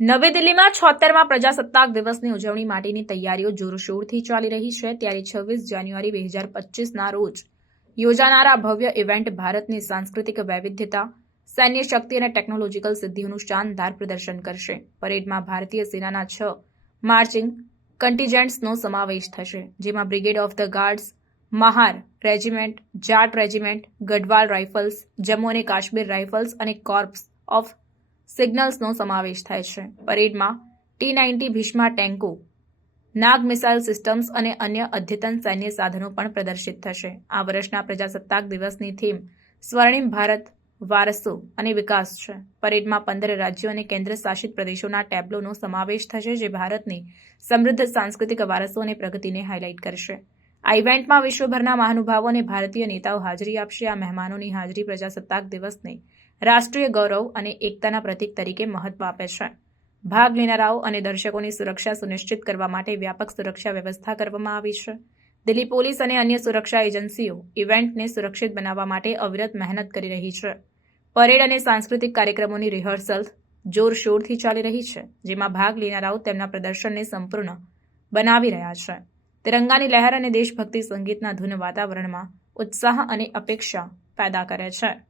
નવી દિલ્હીમાં છોતેરમાં પ્રજાસત્તાક દિવસની ઉજવણી માટેની તૈયારીઓ જોરશોરથી ચાલી રહી છે. ત્યારે છવ્વીસ જાન્યુઆરી બે હજાર પચીસના રોજ યોજાનારા ભવ્ય ઇવેન્ટ ભારતની સાંસ્કૃતિક વૈવિધ્યતા, સૈન્ય શક્તિ અને ટેકનોલોજીકલ સિદ્ધિઓનું શાનદાર પ્રદર્શન કરશે. પરેડમાં ભારતીય સેનાના છ માર્ચિંગ કન્ટીજન્ટ્સનો સમાવેશ થશે, જેમાં Brigade of the Guards, Mahar Regiment, Jat Regiment, Garhwal Rifles, Jammu અને કાશ્મીર રાઇફલ્સ અને કોર્પ્સ ઓફ સિગ્નલ્સનો સમાવેશ થાય છે. પરેડમાં ટી નાઇન્ટી ભીષ્મા ટેન્કો, નાગ મિસાઇલ સિસ્ટમ્સ અને અન્ય અદ્યતન સૈન્ય સાધનો પણ પ્રદર્શિત થશે. આ વર્ષના પ્રજાસત્તાક દિવસની થીમ સ્વર્ણિમ ભારત, વારસો અને વિકાસ છે. પરેડમાં પંદર રાજ્યો અને કેન્દ્ર શાસિત પ્રદેશોના ટેબ્લોનો સમાવેશ થશે જે ભારતની સમૃદ્ધ સાંસ્કૃતિક વારસો અને પ્રગતિને હાઇલાઇટ કરશે. આ ઇવેન્ટમાં વિશ્વભરના મહાનુભાવો અને ભારતીય નેતાઓ હાજરી આપશે. આ મહેમાનોની હાજરી પ્રજાસત્તાક દિવસને રાષ્ટ્રીય ગૌરવ અને એકતાના પ્રતીક તરીકે મહત્વ આપે છે. ભાગ લેનારાઓ અને દર્શકોની સુરક્ષા સુનિશ્ચિત કરવા માટે વ્યાપક સુરક્ષા વ્યવસ્થા કરવામાં આવી છે. દિલ્હી પોલીસ અને અન્ય સુરક્ષા એજન્સીઓ ઇવેન્ટને સુરક્ષિત બનાવવા માટે અવિરત મહેનત કરી રહી છે. પરેડ અને સાંસ્કૃતિક કાર્યક્રમોની રિહર્સલ જોરશોરથી ચાલી રહી છે, જેમાં ભાગ લેનારાઓ તેમના પ્રદર્શનને સંપૂર્ણ બનાવી રહ્યા છે. તિરંગાની લહેર અને દેશભક્તિ સંગીતના ધૂન વાતાવરણમાં ઉત્સાહ અને અપેક્ષા પેદા કરે છે.